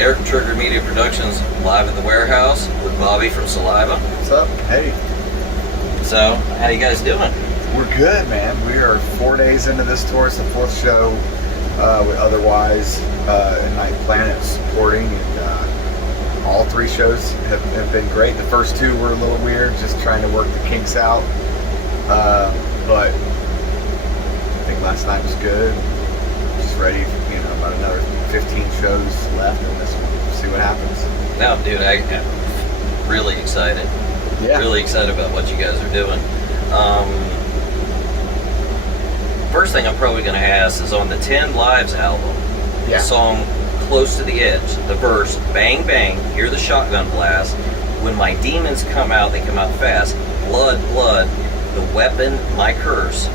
Eric Trigger Media Productions, live at the warehouse with Bobby from Saliva. What's up? Hey. So, how you guys doing? We're good, man. We are 4 days into this tour. It's the fourth show with Otherwise and Night Planet supporting, and all three shows have been great. The first two were a little weird, just trying to work the kinks out. But I think last night was good. Just ready for, about another 15 shows left in this one. See what happens. No, dude, I'm really excited. Yeah. Really excited about what you guys are doing. First thing I'm probably going to ask is on the 10 Lives album, the song Close to the Edge, the verse, bang, bang, hear the shotgun blast. When my demons come out, they come out fast. Blood, blood, the weapon, my curse.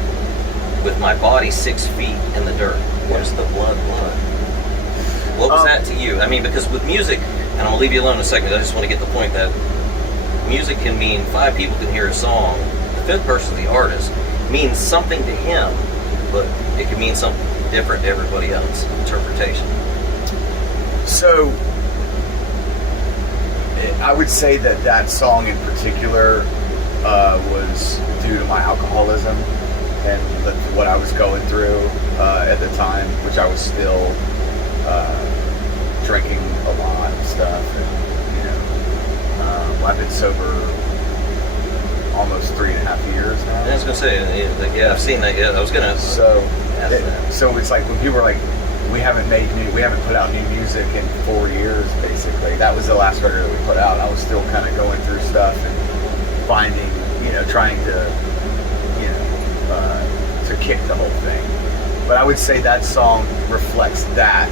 With my body 6 feet in the dirt. What is the blood, blood? What was that to you? I mean, because with music, and I'm going to leave you alone in a second, I just want to get the point that music can mean 5 people can hear a song. The fifth person, the artist, means something to him, but it can mean something different to everybody else's interpretation. So, I would say that song in particular was due to my alcoholism and what I was going through at the time, which I was still drinking a lot and stuff. And, I've been sober almost 3.5 years now. I was going to say, yeah, I've seen that. Yeah, I was going to. So it's like when people are like, we haven't put out new music in 4 years, basically. That was the last record that we put out. I was still kind of going through stuff and finding, trying to, to kick the whole thing. But I would say that song reflects that.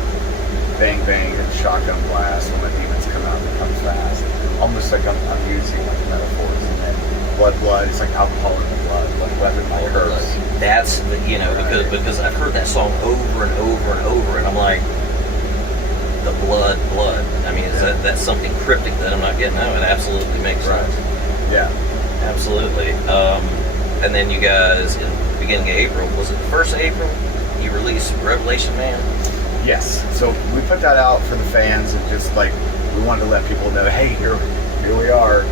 Bang, bang, and shotgun blast when my demons come out and it comes fast. Almost like I'm using like metaphors. And then blood, blood, it's like alcohol in the blood, like weapon, my curse. That's, because I've heard that song over and over and over, and I'm like, the blood, blood. I mean, that's something cryptic that I'm not getting? No, it absolutely makes sense. Yeah. Absolutely. And then you guys, in the beginning of April, was it the 1st of April, you released Revelation Man? Yes. So we put that out for the fans, and just like, we wanted to let people know, hey, here we are.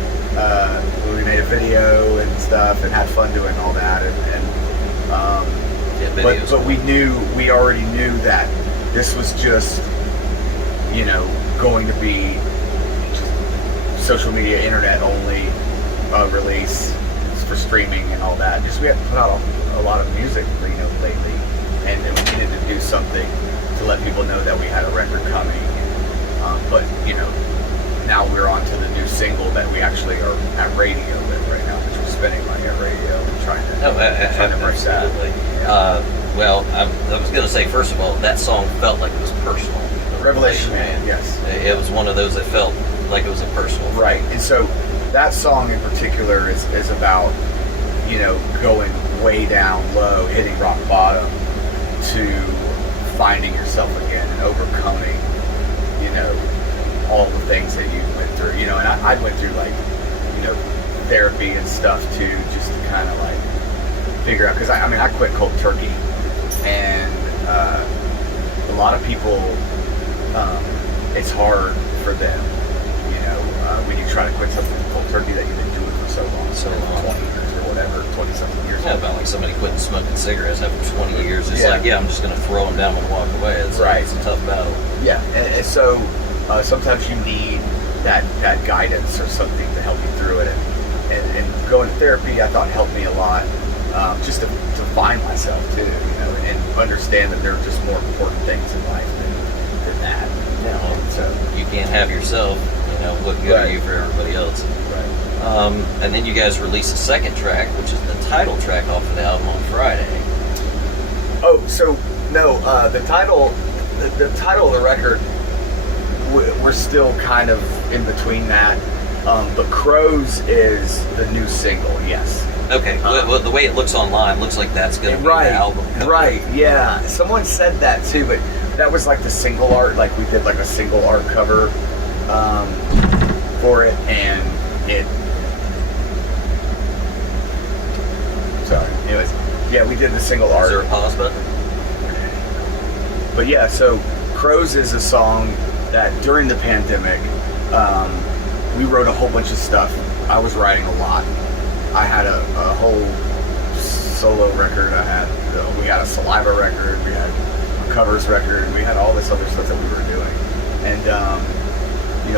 We made a video and stuff, and had fun doing all that, but we already knew that this was just, going to be just social media, internet only release for streaming and all that. Just we had to put out a lot of music, lately, and then we needed to do something to let people know that we had a record coming. But now we're on to the new single that we actually are at radio with right now, which we're spending money at radio and trying to break that. Well, I was going to say, first of all, that song felt like it was personal. Revelation Man, yes. It was one of those that felt like it was a personal thing. Right, and so that song in particular is about, going way down low, hitting rock bottom, to finding yourself again and overcoming, all the things that you went through, and I went through therapy and stuff too, just to kind of figure out, because I quit cold turkey, and a lot of people, it's hard for them, when you try to quit something cold turkey that you've been doing for so long, 20 years or whatever, 20-something years. Yeah, about like somebody quitting smoking cigarettes after 20 years. It's like, I'm just going to throw them down and walk away. It's a tough battle. Yeah, and so sometimes you need that guidance or something to help you through it. And going to therapy, I thought, helped me a lot, just to find myself too, and understand that there are just more important things in life than that. So you can't have yourself, what good are you for everybody else? Right. And then you guys released a second track, which is the title track off of the album on Friday. Oh, so no, the title of the record, we're still kind of in between that. But Crows is the new single, yes. Okay, well, the way it looks online, looks like that's going to be the album cover. Right, yeah. Someone said that too, but that was like the single art, like we did like a single art cover for it, and it... Sorry, anyways. Yeah, we did the single art. Is there a pause button? But yeah, so Crows is a song that during the pandemic, we wrote a whole bunch of stuff. I was writing a lot. I had a whole solo record. We had a Saliva record. We had a covers record. We had all this other stuff that we were doing. And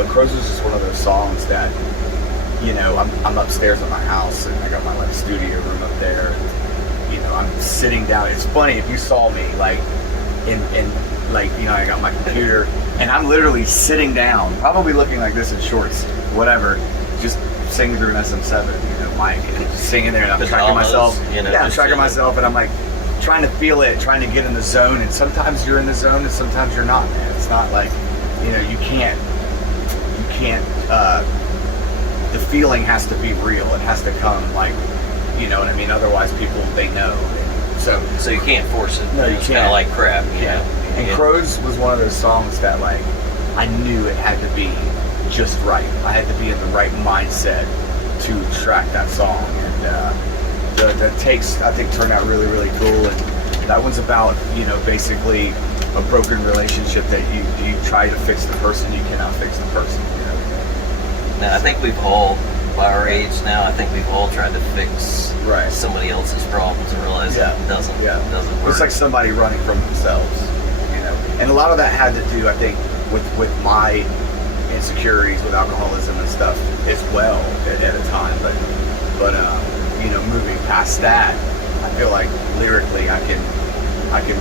Crows was just one of those songs that, I'm upstairs at my house and I got my studio room up there. And, I'm sitting down. It's funny if you saw me I got my computer and I'm literally sitting down, probably looking like this in shorts, whatever, just singing through an SM7, mic, and just singing there, and I'm tracking myself. I'm tracking myself, and I'm like trying to feel it, trying to get in the zone. And sometimes you're in the zone, and sometimes you're not, man. It's not like, you can't. The feeling has to be real. It has to come, you know what I mean. Otherwise, people they know. So you can't force it. No, you it's can't. Kind of like crap, you know. And Crows was one of those songs that I knew it had to be just right. I had to be in the right mindset to track that song, and the takes I think turned out really, really cool. And that one's about basically a broken relationship that you try to fix the person, you cannot fix the person. Now I think we've all, by our age now, I think we've all tried to fix somebody else's problems and realize it doesn't work. It's like somebody running from themselves, And a lot of that had to do, I think, with my insecurities with alcoholism and stuff as well at a time. But moving past that, I feel like lyrically I can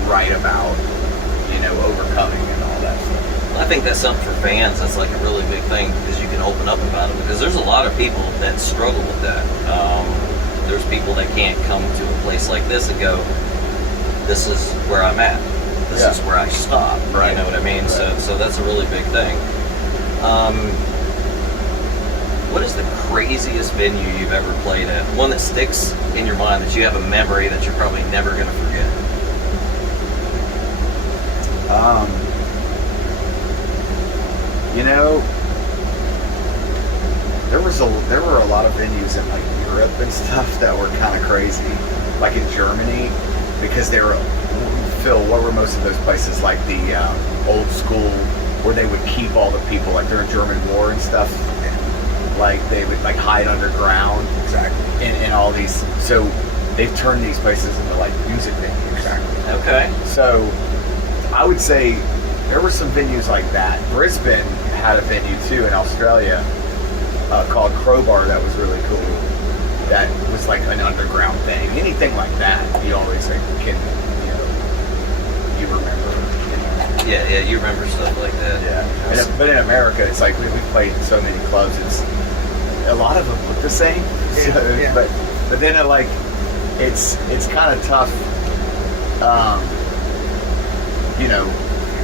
write about overcoming and all that stuff. I think that's something for fans. That's like a really big thing because you can open up about it. Because there's a lot of people that struggle with that. There's people that can't come to a place like this and go, "This is where I'm at. This is where I stop." Right. You know what I mean? Right. So that's a really big thing. What is the craziest venue you've ever played at? One that sticks in your mind that you have a memory that you're probably never going to forget? There were a lot of venues in Europe and stuff that were kind of crazy, like in Germany, because they were. Phil, what were most of those places like the old school where they would keep all the people during German War and stuff? They would hide underground. Exactly. In all these, so they've turned these places into music venues. Exactly. Okay. So I would say there were some venues like that. Brisbane had a venue too in Australia called Crowbar that was really cool. That was an underground thing. Anything like that, you always can you remember. Yeah, you remember stuff like that. Yeah. But in America, it's we played in so many clubs. It's a lot of them look the same. Yeah. But then it's kind of tough.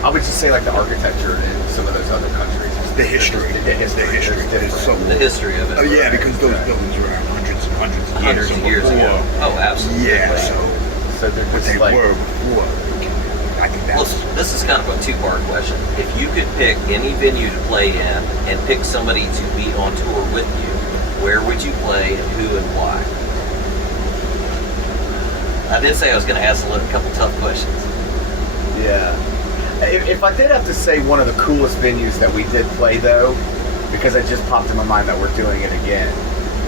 I would just say the architecture in some of those other countries. The history. The history. The history of it. Oh yeah, because those buildings were hundreds and years ago. Oh, absolutely. Yeah. So they're what just they were before. I think that's. Well, this is kind of a two-part question. If you could pick any venue to play in and pick somebody to be on tour with you, where would you play and who and why? I did say I was going to ask a couple tough questions. Yeah. If I did have to say one of the coolest venues that we did play, though, because it just popped in my mind that we're doing it again,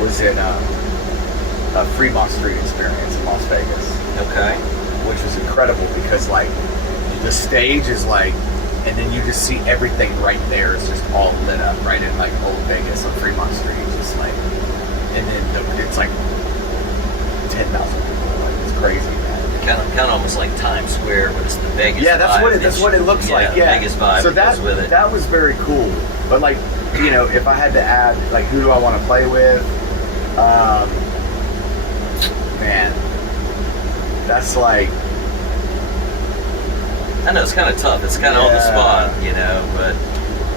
was in a Fremont Street Experience in Las Vegas. Okay. Which was incredible because, the stage is and then you just see everything right there. It's just all lit up right in old Vegas on Fremont Street. Just and then it's 10,000 people. It's crazy, man. Kind of almost like Times Square, but it's the Vegas. Yeah, that's vibe. what it looks like. Yeah, Vegas vibe. So that was very cool. But if I had to add who do I want to play with, man, that's I know it's kind of tough. It's kind of on the spot, but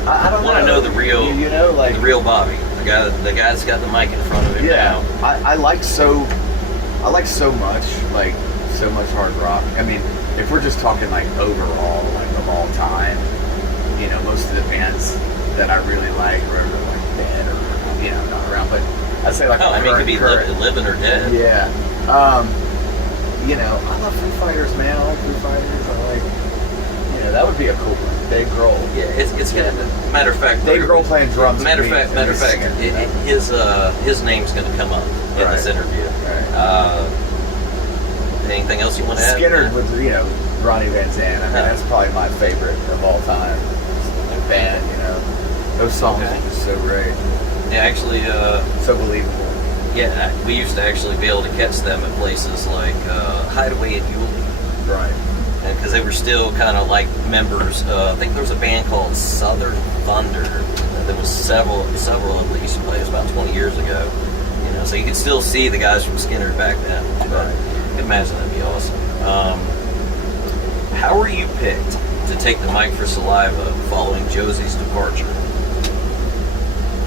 I don't want to know the real, the real Bobby, the guy that's got the mic in front of him. Yeah, now. I like so much hard rock. I mean, if we're just talking overall, of all time, most of the bands that I really like are dead or not around. But I'd say it could be living or dead. Yeah. I love Foo Fighters, man. I like Foo Fighters. I like, that would be a cool one. Dave Grohl. Yeah, it's gonna. Matter of fact, Dave Grohl playing drums. Matter of fact, his name's gonna come up in this interview. Right. Anything else you want to add? Skynyrd with Ronnie Van Zant. I mean, that's probably my favorite of all time. Band, those songs are just so great. Yeah, actually, so believable. Yeah, we used to actually be able to catch them at places like Hideaway at Yulee. Right. Because they were still kind of like members. I think there was a band called Southern Thunder. There was several of them that used to play. It was about 20 years ago. So you could still see the guys from Skynyrd back then. But I can imagine that'd be awesome. How were you picked to take the mic for Saliva following Josie's departure?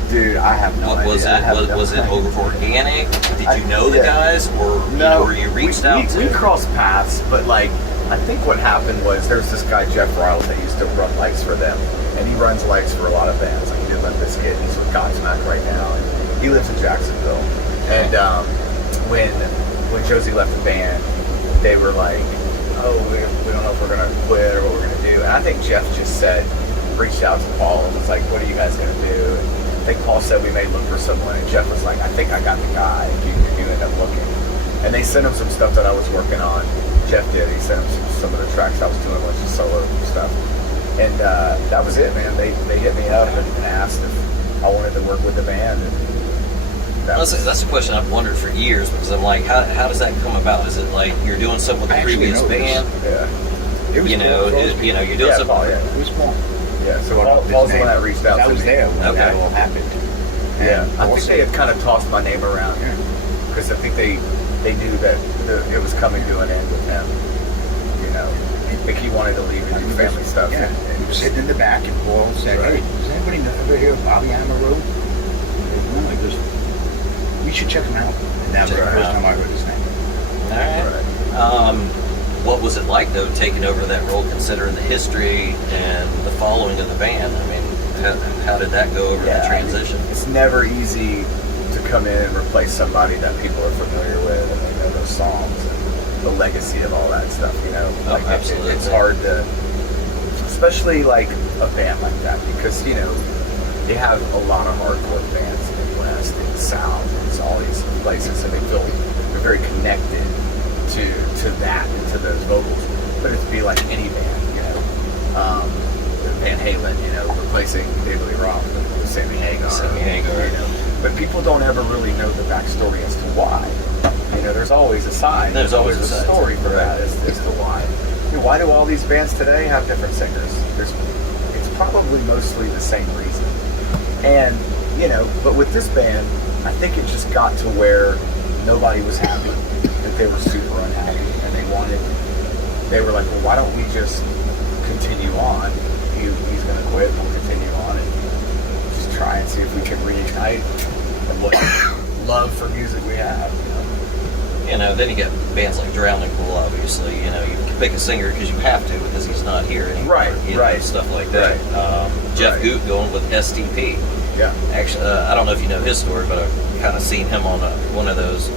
Dude, I have no idea. Was it organic? Did you know the guys, or were you reached out to? We crossed paths, but I think what happened was there's this guy Jeff Riles that used to run lights for them, and he runs lights for a lot of bands. Like he did Limp Bizkit, he's with Godsmack right now, and he lives in Jacksonville. And when Josie left the band, they were like, "Oh, we don't know if we're gonna quit or what we're gonna do." And I think Jeff just reached out to Paul and was like, "What are you guys gonna do?" And I think Paul said we may look for someone, and Jeff was like, "I think I got the guy if you end up looking." And they sent him some stuff that I was working on. Jeff did. He sent him some of the tracks I was doing, a bunch of solo stuff. And that was it, man. They hit me up and asked if I wanted to work with the band. And that's a question I've wondered for years, because I'm like, how does that come about? Is it like you're doing something with the previous band? Yeah. It was you're doing something. Paul, It was Paul. Yeah, so Paul's the one that reached out to me. That was there when that all happened. Yeah, I think they had kind of tossed my name around because I think they knew that it was coming to an end with him. I think he wanted to leave and do family stuff. Yeah, and he was sitting in the back, and Paul said, "Hey, does anybody ever hear of Bobby Amaru?" He goes, "We should check him out." And that was the first time I heard his name. All right. What was it like, though, taking over that role, considering the history and the following of the band? I mean, how did that go over the transition? It's never easy to come in and replace somebody that people are familiar with and they know those songs and the legacy of all that stuff, Absolutely. It's hard to, especially like a band like that, because, they have a lot of hardcore bands in the Midwest and the South and all these places, and they're very connected to that and to those vocals. But it'd be like any band, Van Halen, replacing David Lee Roth with Sammy Hagar. But people don't ever really know the backstory as to why. There's always a sign. There's always a story for that as to why. Why do all these bands today have different singers? It's probably mostly the same reason. And, but with this band, I think it just got to where nobody was happy. That they were super unhappy, and they were like, well, why don't we just continue on? He's going to quit, and we'll continue on and just try and see if we can reignite what love for music we have. Then you get bands like Drowning Pool, obviously. You can pick a singer because you have to, because he's not here anymore. Right. Stuff like that. Right. Jeff Goot going with STP. Yeah. Actually, I don't know if you know his story, but I've kind of seen him on one of those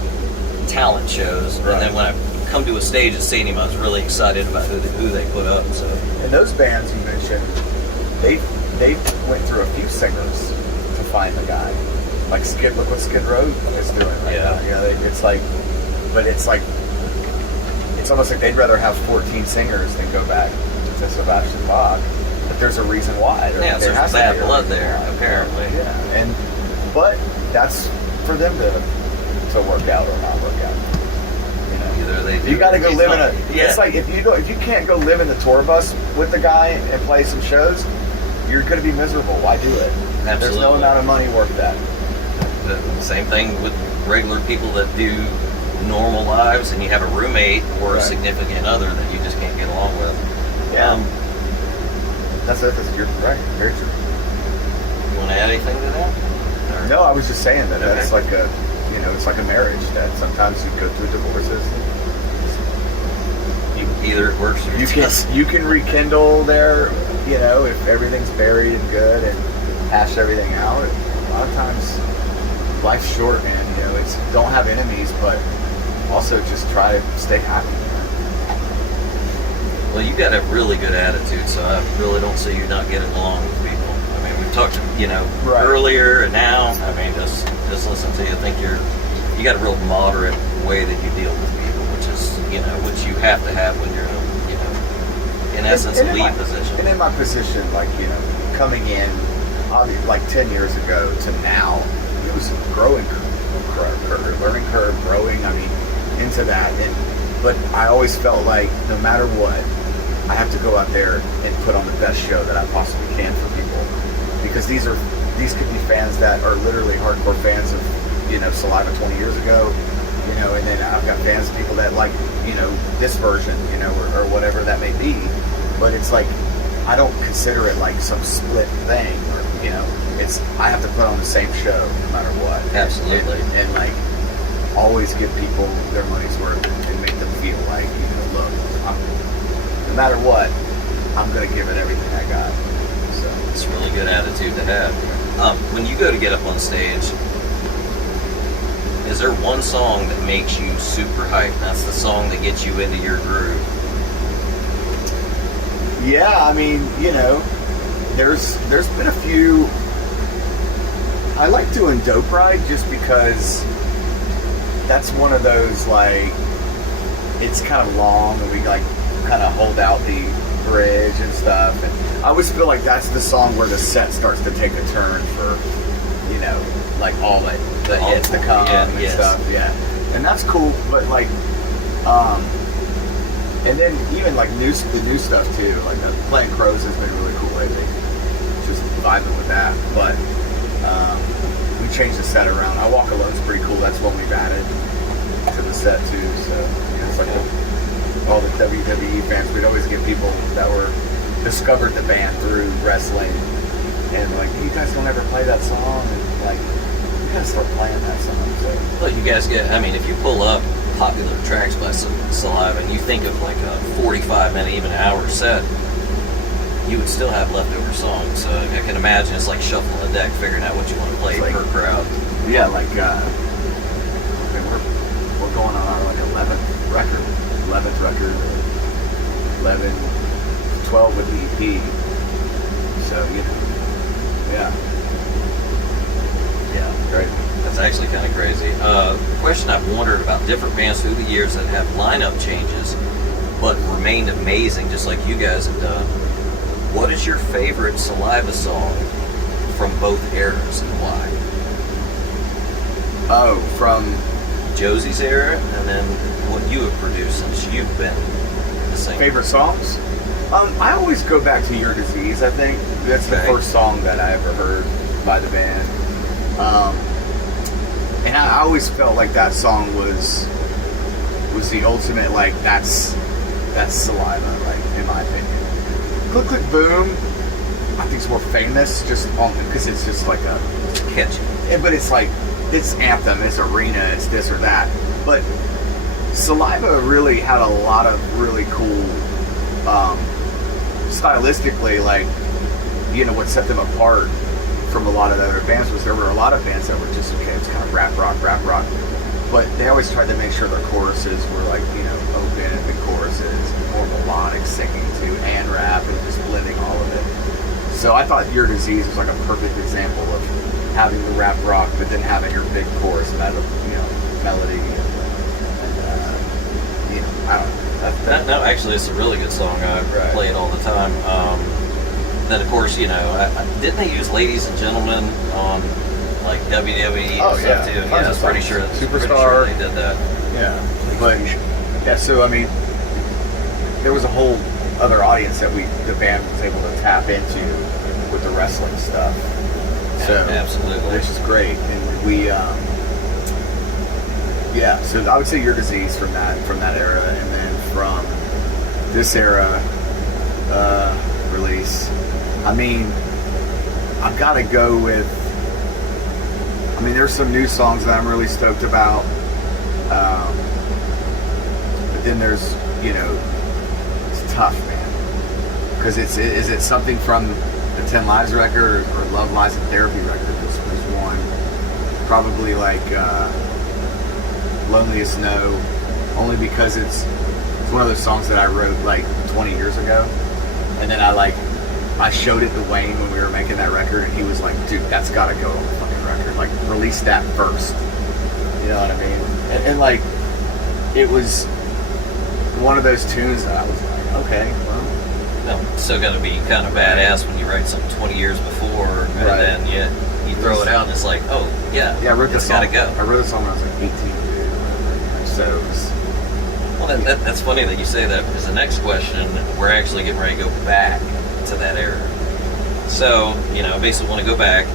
talent shows. Right. And then when I come to a stage and seen him, I was really excited about who they put up. So. And those bands you mentioned, they went through a few singers to find the guy. Like look what Skid Row is doing right now. It's almost like they'd rather have 14 singers than go back to Sebastian Bach. But there's a reason why. There's bad blood there, apparently. Yeah, but that's for them to work out or not work out. You got to go live in a. Yeah. It's like if you can't go live in the tour bus with the guy and play some shows, you're going to be miserable. Why do it? Absolutely. There's no amount of money worth that. The same thing with regular people that do normal lives, and you have a roommate or a significant other that you just can't get along with. Yeah. That's it. You're right. Very true. You want to add anything to that? Or? No, I was just saying that that's like it's like a marriage that sometimes you go through divorces. Either it works or you can rekindle there, if everything's buried and good and hash everything out. A lot of times life's short, man. It's don't have enemies, but also just try to stay happy. Well, you got a really good attitude, so I really don't see you not getting along with people. I mean, we've talked, Right. earlier and now. I mean, just listen to you. I think you got a real moderate way that you deal with people, which is, which you have to have when you're in essence, And lead position. And in my position, like, coming in, like 10 years ago to now, it was a growing curve, learning curve, growing, into that. But I always felt like no matter what, I have to go out there and put on the best show that I possibly can for people. Because these could be fans that are literally hardcore fans of, Saliva 20 years ago, and then I've got fans of people that like, this version, or whatever that may be. But it's like, I don't consider it like some split thing, or, I have to put on the same show no matter what. Absolutely. And like, always give people their money's worth and make them feel like, look, no matter what, I'm going to give it everything I got. So it's a really good attitude to have. When you go to get up on stage, is there one song that makes you super hyped? That's the song that gets you into your groove. Yeah, there's been a few. I like doing Dope Ride just because that's one of those, like, it's kind of long and we like kind of hold out the bridge and stuff, and I always feel like that's the song where the set starts to take a turn for, like all the hits to come and stuff, and that's cool. But like, and then even like the new stuff too, like playing Crows has been really cool lately, just vibing with that. But we changed the set around. I Walk Alone's pretty cool. That's one we've added to the set too. So it's like all the WWE fans. We'd always get people that were discovered the band through wrestling, and like, you guys don't ever play that song, and like, you gotta start playing that song. So Well, you guys get, if you pull up popular tracks by Saliva and you think of like a 45-minute, even an hour set, you would still have leftover songs. So I can imagine it's like shuffling a deck, figuring out what you want to play per crowd. yeah, like we're going on our like 11th record, 12 with the EP. So yeah. Yeah, Great. that's actually kind of crazy. Question I've wondered about different bands through the years that have lineup changes but remained amazing, just like you guys have done. What is your favorite Saliva song from both eras and why? Oh, from Josie's era, and then what you have produced since you've been the same. favorite songs? I always go back to Your Disease. I think that's the first song that I ever heard by the band. And I always felt like that song was the ultimate, like, that's Saliva, like, in my opinion. Click Click Boom, I think it's more famous just because it's just like It's catchy. but it's like, it's anthem, it's arena, it's this or that. But Saliva really had a lot of really cool, stylistically, like, what set them apart from a lot of the other bands was there were a lot of bands that were just, okay, it's kind of rap rock, but they always tried to make sure their choruses were like, open and big choruses, more melodic singing too, and rap, and just blending all of it. So I thought Your Disease was like a perfect example of having the rap rock, but then having your big chorus melody, I don't know. No, actually, it's a really good song. I play it all the time. Then, of course, didn't they use Ladies and Gentlemen on like WWE and stuff too? Yeah, I was pretty sure Superstar. They did that. Yeah, but so there was a whole other audience that the band was able to tap into with the wrestling stuff. So absolutely, which is great, and we so I would say Your Disease from that era, and then from this era release, I've got to go with, there's some new songs that I'm really stoked about, but then there's, it's tough, man, because is it something from the 10 Lives record or Love, Lies, and Therapy record? There's one, probably like Loneliest No, only because it's one of those songs that I wrote like 20 years ago. And then I showed it to Wayne when we were making that record, and he was like, dude, that's gotta go on the fucking record. Like, release that first. You know what I mean? And like, it was one of those tunes that I was like, okay, well. No, still got to be kind of badass when you write something 20 years before, and then you throw it out, and it's like, oh, yeah, I wrote this song. Gotta go. I wrote the song when I was like 18, so it was. Well, that's funny that you say that, because the next question, we're actually getting ready to go back to that era. So, basically want to go back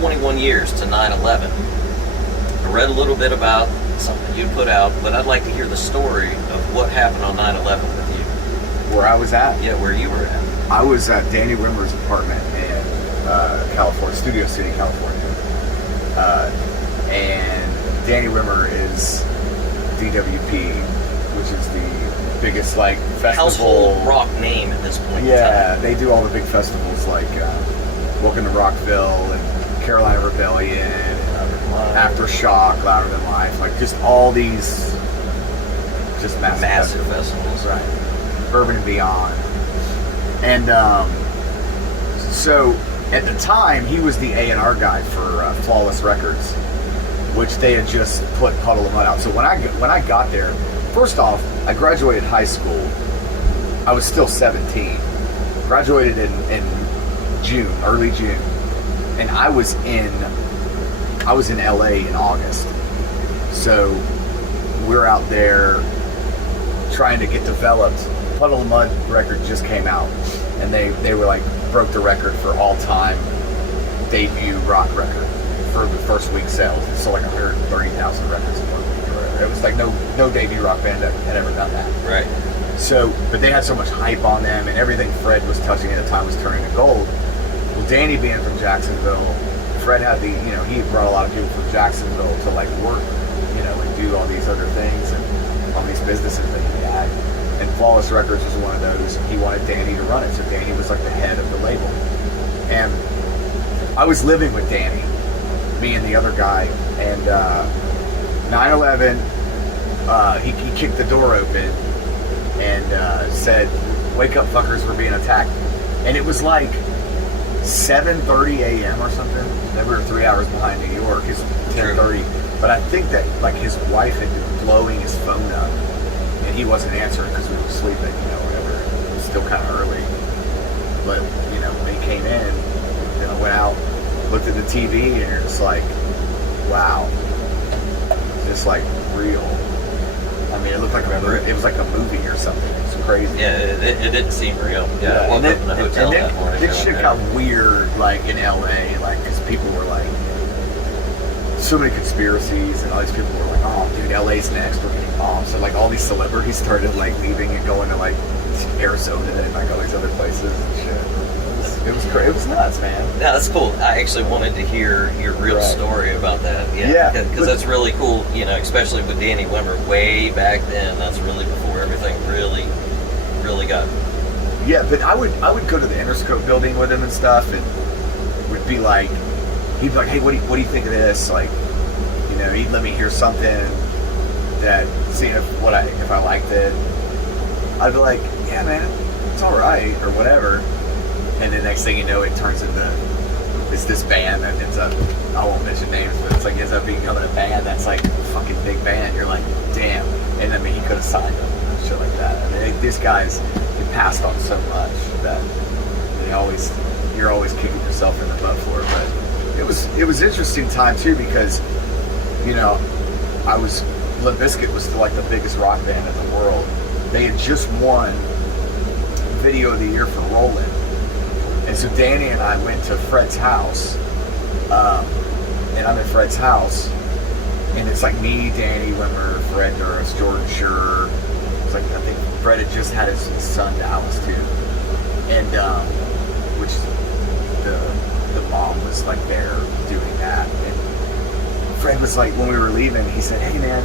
21 years to 9/11. I read a little bit about something you put out, but I'd like to hear the story of what happened on 9/11 with you. Where I was at? Yeah, where you were at. I was at Danny Wimmer's apartment in California, Studio City, California. And Danny Wimmer is DWP, which is the biggest festival. Household rock name at this point. Yeah, they do all the big festivals like Welcome to Rockville and Carolina Rebellion and Aftershock, Louder Than Life, like just all these just massive festivals, right? Bourbon and Beyond. And so at the time he was the A&R guy for Flawless Records, which they had just put Puddle of Mud out. So when I got there, first off, I graduated high school. I was still 17. Graduated in June, early June, and I was in LA in August. So we're out there trying to get developed. Puddle of Mud record just came out, and they were like broke the record for all time debut rock record for the first week sales. It sold like 130,000 records in 1 week or whatever. It was like no debut rock band that had ever done that. Right. So, but they had so much hype on them, and everything Fred was touching at the time was turning to gold. Well, Danny being from Jacksonville, Fred had he brought a lot of people from Jacksonville to like work, and do all these other things and all these businesses that he had. And Flawless Records was one of those. He wanted Danny to run it, so Danny was like the head of the label. And I was living with Danny, me and the other guy, and 9/11, he kicked the door open and said, "Wake up, fuckers, we're being attacked." And it was like 7:30 a.m. or something. And we were 3 hours behind New York. It's 10:30. But I think that like his wife had been blowing his phone up, and he wasn't answering because we were sleeping, whatever. It was still kind of early. But when he came in, then I went out, looked at the TV, and you're just like, wow, just like real. I mean, it looked like it was like a movie or something. It's crazy. Yeah, it didn't seem real. Yeah, I woke up in the hotel that morning. This shit got weird, like in LA, like because people were like, so many conspiracies, and all these people were like, "Oh, dude, LA's next. We're getting bombed." So like all these celebrities started like leaving and going to like Arizona and like all these other places and shit. It was crazy. It was nuts, man. Yeah, that's cool. I actually wanted to hear your real story about that. Yeah, because that's really cool. Especially with Danny Wimmer way back then. That's really before everything really got. Yeah, but I would go to the Interscope building with him and stuff, and would be like, he'd be like, "Hey, what do you think of this?" Like, he'd let me hear something that, seeing if I liked it. I'd be like, "Yeah, man, it's all right," or whatever. And the next thing you know, it turns into this band that ends up, I won't mention names, but it's like ends up becoming a band that's like a fucking big band. You're like, damn. And I mean, he could have signed them and shit like that. I mean, these guys, he passed on so much that you're always kicking yourself in the butt for it. But it was interesting time too, because Limp Bizkit was like the biggest rock band in the world. They had just won Video of the Year for Rollin'. And so Danny and I went to Fred's house, and I'm at Fred's house, and it's like me, Danny Wimmer, Fred Durst, Jordan Schur. It's like, I think Fred had just had his son Dallas too, and which the mom was like there doing that. And Fred was like, when we were leaving, he said, "Hey man,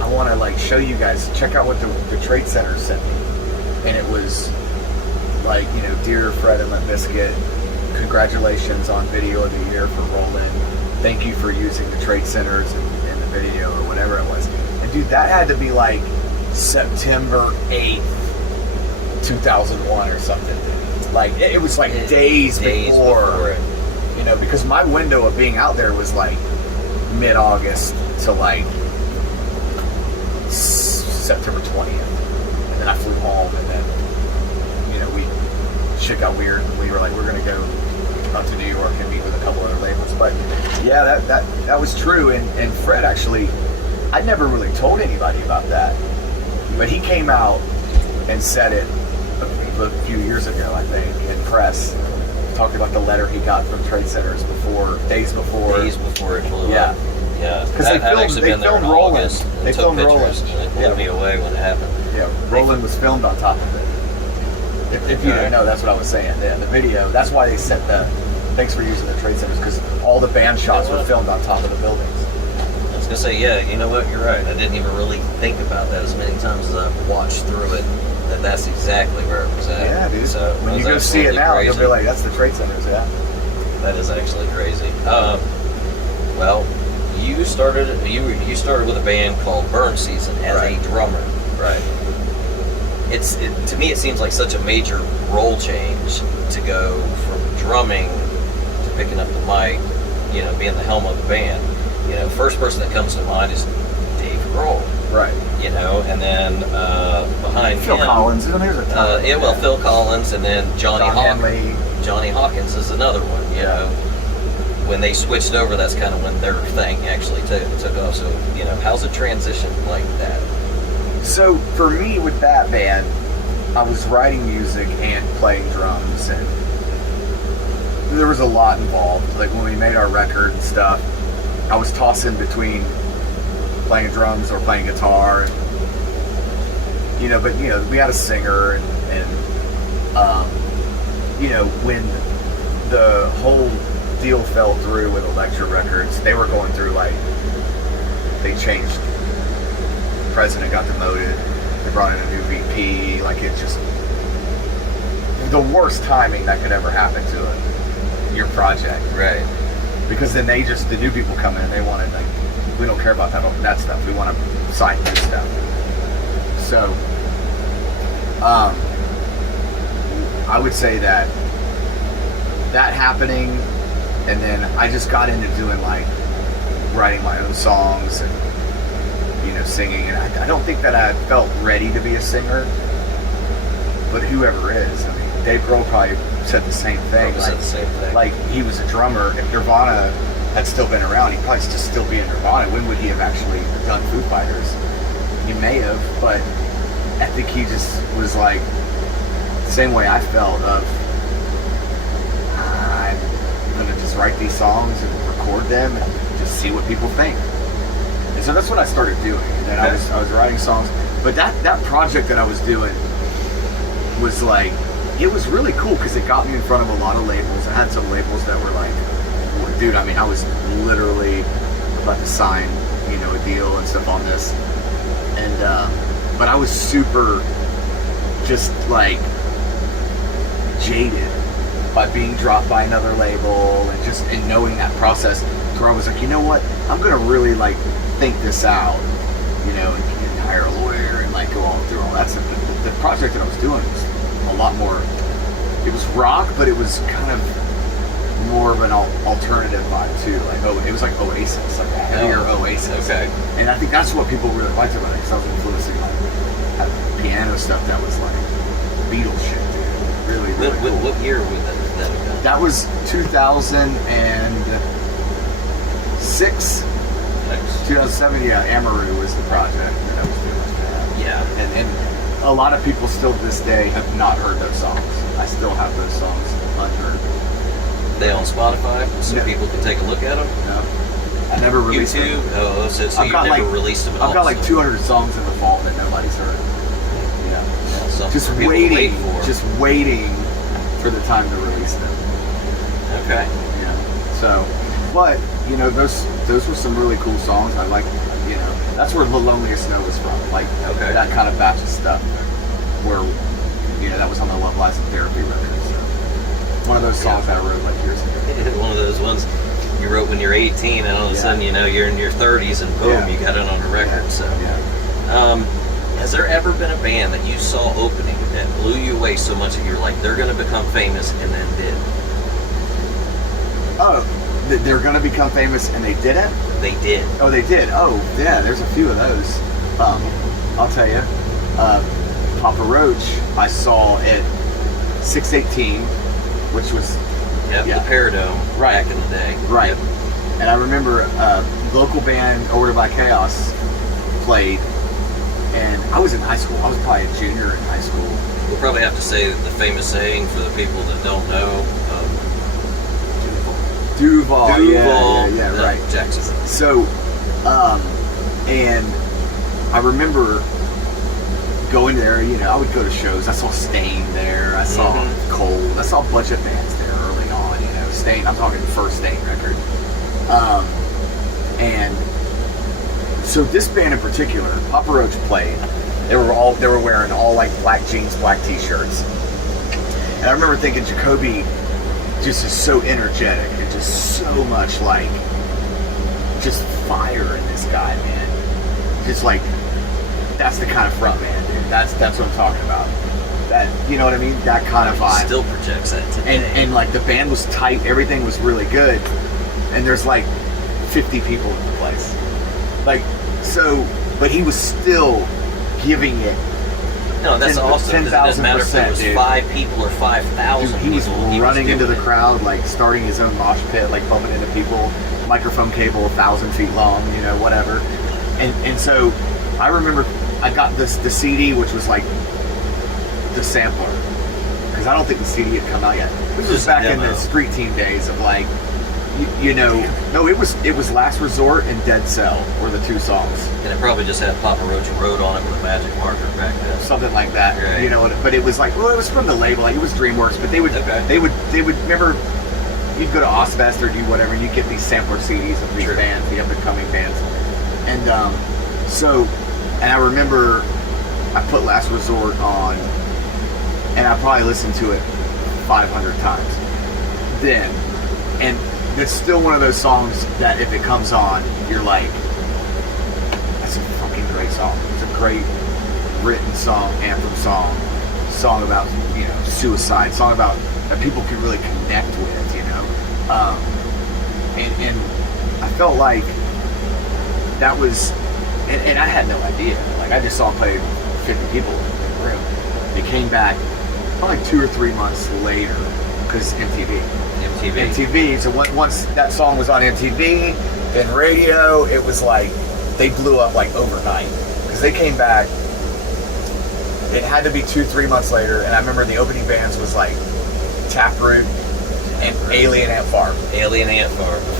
I want to like show you guys, check out what the Trade Center sent me," and it was like, "Dear Fred and Limp Bizkit, congratulations on Video of the Year for Rollin'. Thank you for using the Trade Centers in the video," or whatever it was. And dude, that had to be like September 8th, 2001 or something. Like it was like days before it. You know, because my window of being out there was like mid-August to like September 20th, and then I flew home, and then shit got weird. We were like, we're gonna go up to New York and meet with a couple other labels. But yeah, that was true. And Fred actually, I never really told anybody about that, but he came out and said it a few years ago, I think, in press. Talked about the letter he got from Trade Centers days before it blew up. Yeah, because they filmed Roland. They filmed Roland. It blew me away when it happened. Yeah, Roland was filmed on top of it. If you didn't know, that's what I was saying. The video. That's why they set the. Thanks for using the Trade Centers, because all the band shots were filmed on top of the buildings. I was gonna say, yeah. You know what? You're right. I didn't even really think about that as many times as I've watched through it. That's exactly where it was at. Yeah, dude. So when you go see it now, crazy. you'll be like, "That's the Trade Centers." Yeah. That is actually crazy. Well, you started with a band called Burn Season as a drummer. Right. To me, it seems like such a major role change to go from drumming to picking up the mic, being the helm of the band. First person that comes to mind is Dave Grohl. Right. And then behind Phil him, Collins. There's a ton. Phil Collins, and then Johnny Hanley. Johnny Hawkins is another one. When they switched over, that's kind of when their thing actually took off. So, how's the transition like that? So for me with that band, I was writing music and playing drums, and there was a lot involved. Like when we made our record and stuff, I was tossing between playing drums or playing guitar, and but we had a singer, and when the whole deal fell through with Elektra Records, they were going through they changed. The president got demoted. They brought in a new VP. It just the worst timing that could ever happen to your project. Right. Because then the new people come in and they wanted we don't care about that stuff. We want to sign new stuff. So, I would say that happening, and then I just got into doing writing my own songs and singing. And I don't think that I felt ready to be a singer, but whoever is, Dave Grohl probably said the same thing. He was a drummer. If Nirvana had still been around, he'd probably just still be in Nirvana. When would he have actually done Foo Fighters? He may have, but I think he just was the same way I felt of, I'm going to just write these songs and record them and just see what people think. And so that's what I started doing. And then I was writing songs. But that project that I was doing was it was really cool because it got me in front of a lot of labels. I had some labels that were dude, I was literally about to sign, a deal and stuff on this. And, but I was super just jaded by being dropped by another label and knowing that process, where I was like, you know what, I'm going to really think this out, and hire a lawyer and go all through all that stuff. The project that I was doing was a lot more, it was rock, but it was kind of more of an alternative vibe too. It was Oasis, a heavier Oasis. Okay. And I think that's what people really liked about it, because I was influencing piano stuff that was Beatles shit, dude. Really, really cool. What year was that? That was 2006. 2007, yeah. Amaru was the project that I was doing. Yeah. And a lot of people still to this day have not heard those songs. I still have those songs unheard. They on Spotify, so people can take a look at them? No. I never released YouTube? them. Oh, so you never released them at all? I've got 200 songs in the vault that nobody's heard. Just waiting for the time to release them. Okay. Yeah. So, but those were some really cool songs. I like, that's where The Loneliest Snow was from. That kind of batch of stuff. Where, that was on the Love Lies and Therapy record. So, one of those songs I wrote years ago. One of those ones you wrote when you're 18, and all of a sudden, you're in your 30s, and boom, you got it on a record. So, has there ever been a band that you saw opening that blew you away so much that you're like, they're going to become famous, and then did? Oh, they're going to become famous and they didn't? They did. Oh, they did. Oh, yeah, there's a few of those. I'll tell you. Papa Roach, I saw at 618, which was... Yep, the Paradome, right. Back in the day. Right. Yep. And I remember local band Order by Chaos played, and I was in high school. I was probably a junior in high school. We'll probably have to say the famous saying for the people that don't know. Duval, yeah, right. Jackson. So, and I remember going there, you know, I would go to shows. I saw Stain there. I saw Cold. I saw a bunch of bands there early on, you know. Stain, I'm talking first Stain record. And so this band in particular, Papa Roach played. They were wearing all like black jeans, black t-shirts. And I remember thinking Jacoby just is so energetic and just so much like just fire in this guy, man. Just like that's the kind of front man, dude. That's what I'm talking about. That, you know what I mean? That kind of vibe. Still projects that today. And like the band was tight, everything was really good. And there's like 50 people in the place. Like, so, but he was still giving it. No, that's 10, awesome. It doesn't matter if it was dude. 5 people or 5,000 He was people. running into the doing it. crowd, like starting his own mosh pit, like bumping into people, microphone cable 1,000 feet long, you know, whatever. And so I remember I got the CD, which was like the sampler, because I don't think the CD had come out yet. This was back in the Street Team days of like, you know, no, it was Last Resort and Dead Cell were the 2 songs. And it probably just had Papa Roach wrote on it with a magic marker back then. Something like that, right. You know. But it was like, well, it was from the label, like it was DreamWorks. But they would remember, you'd go to Ozfest or do whatever, and you'd get these sampler CDs of these bands, the up and coming bands. And and I remember I put Last Resort on, and I probably listened to it 500 times. Then, and it's still one of those songs that if it comes on, you're like, that's a fucking great song. It's a great written song, anthem song about, you know, suicide, song about that people can really connect with, you know. And I felt like that was, and I had no idea. Like I just saw him play 50 people in the room. They came back probably 2 or 3 months later because MTV. So once that song was on MTV, then radio, it was like they blew up like overnight because they came back. It had to be 2-3 months later, and I remember the opening bands was like Taproot and Alien Ant Farm.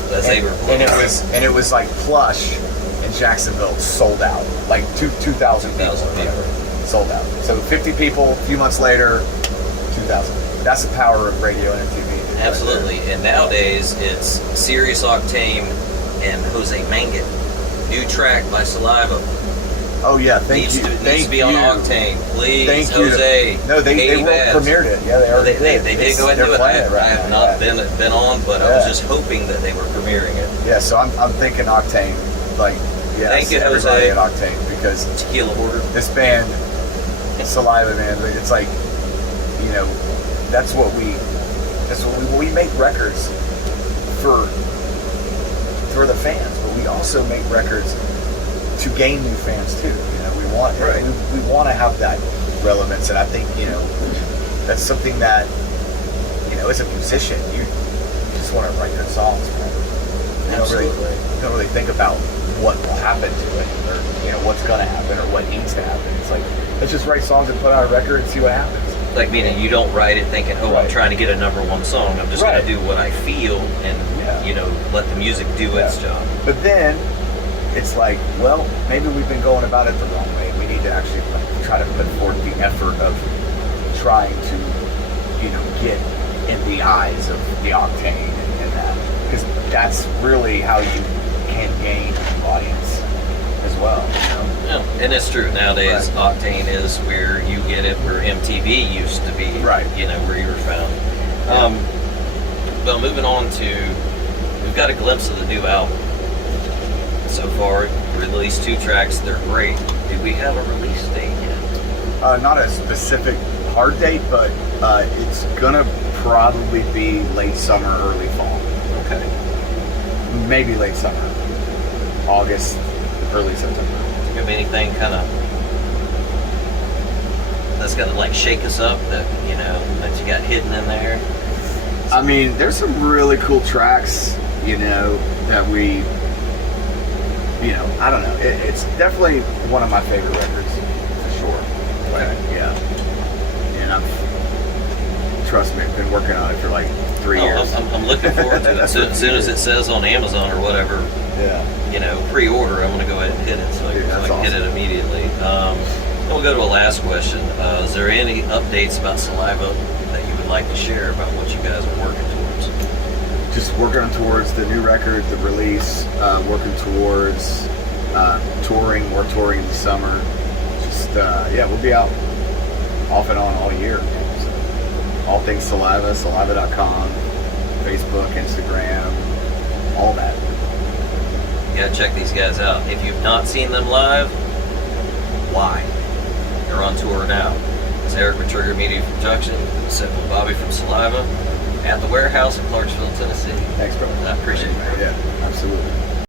That's and it was like Plush in Jacksonville sold out, like 2,000 people sold out. So 50 people, a few months later, 2,000. That's the power of radio and MTV. Absolutely. And nowadays it's Sirius Octane and Jose Mangin. New track by Saliva. Oh yeah, thank you. Needs to be on Octane, please. Thank Jose. you. No, they premiered it. Yeah, they already did. They did go ahead and do it. I have not been on, but I was just hoping that they were premiering it. Yeah, so I'm thinking Octane. Like, yeah, thank you, everybody Jose. at Octane, because Tequila Hoarder. This band, Saliva, man, it's like, you know, that's what we make records for the fans, but we also make records to gain new fans too. You know, we want to have that relevance, and I think, you know, that's something that, you know, as a musician, you just want to write good songs, man. You don't really think about what will happen to it, or, you know, what's gonna happen or what needs to happen. It's like, let's just write songs and put out a record and see what happens. Like, meaning you don't write it thinking, I'm trying to get a #1 song. I'm just going to do what I feel and, you know, let the music do its job. But then it's like, well, maybe we've been going about it the wrong way. We need to actually try to put forth the effort of trying to, you know, get in the eyes of the Octane and that. Because that's really how you can gain an audience as well, you know? Yeah, and it's true. Nowadays, Octane is where you get it, where MTV used to be, you know, where you were found. But moving on to, we've got a glimpse of the new album. So far, released 2 tracks. They're great. Do we have a release date yet? Not a specific hard date, but it's gonna probably be late summer, early fall. Okay. Maybe late summer, August, early September. Do you have anything kind of that's gonna like shake us up that that you got hidden in there? I mean, there's some really cool tracks, that we, I don't know. It's definitely one of my favorite records, for sure. Like, yeah. And trust me, I've been working on it for like 3 years. I'm looking forward to it. As soon as it says on Amazon or whatever, pre-order, I'm gonna go ahead and hit it so I can hit it immediately. Then we'll go to a last question. Is there any updates about Saliva that you would like to share about what you guys are working towards? Just working towards the new record, the release, working towards touring, more touring in the summer. Just, we'll be out off and on all year. So, all things Saliva, saliva.com, Facebook, Instagram, all that. You gotta check these guys out. If you've not seen them live, why? They're on tour now. It's Eric with Trigger Media Production, sitting with Bobby from Saliva at the warehouse in Clarksville, Tennessee. Thanks, brother. I appreciate it. Yeah, absolutely.